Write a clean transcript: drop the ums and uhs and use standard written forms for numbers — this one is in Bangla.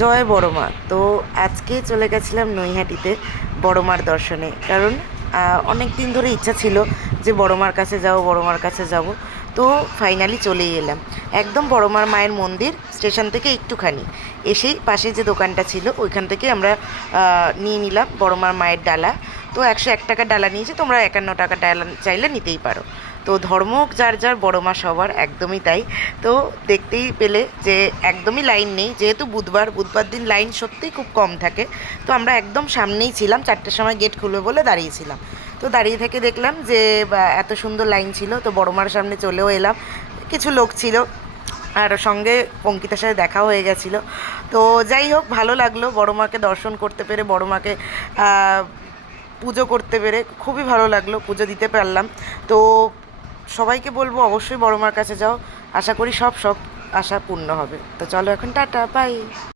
জয় বড়মা। তো আজকে চলে গেছিলাম নৈহাটিতে বড়মার দর্শনে, কারণ অনেক দিন ধরে ইচ্ছা ছিল যে বড়মার কাছে যাব, বড়মার কাছে যাব। তো ফাইনালি চলেই এলাম একদম বড়মার মায়ের মন্দির স্টেশন থেকে একটুখানি এসেই পাশে যে দোকানটা ছিল ওইখান থেকে আমরা নিয়ে নিলাম বড়মার মায়ের ডালা। তো 101 টাকার ডালা নিয়েছি, তোমরা 51 টাকার ডালা চাইলে নিতেই পারো। তো ধর্ম যার যার, বড় মা সবার, একদমই তাই। তো দেখতেই পেলে যে একদমই লাইন নেই, যেহেতু বুধবার বুধবার দিন লাইন সত্যিই খুব কম থাকে। তো আমরা একদম সামনেই ছিলাম, 4টের সময় গেট খুলবে বলে দাঁড়িয়েছিলাম। তো দাঁড়িয়ে থেকে দেখলাম যে এত সুন্দর লাইন ছিল, তো বড় মার সামনে চলেও এলাম। কিছু লোক ছিল আর সঙ্গে অঙ্কিতার সাথে দেখাও হয়ে গেছিলো। তো যাই হোক, ভালো লাগলো বড় মাকে দর্শন করতে পেরে, বড় মাকে পুজো করতে পেরে খুবই ভালো লাগলো, পুজো দিতে পারলাম। তো সবাইকে বলবো অবশ্যই বড় মার কাছে যাও, আশা করি সব সব আশা পূর্ণ হবে। তো চলো এখন টাটা, বাই।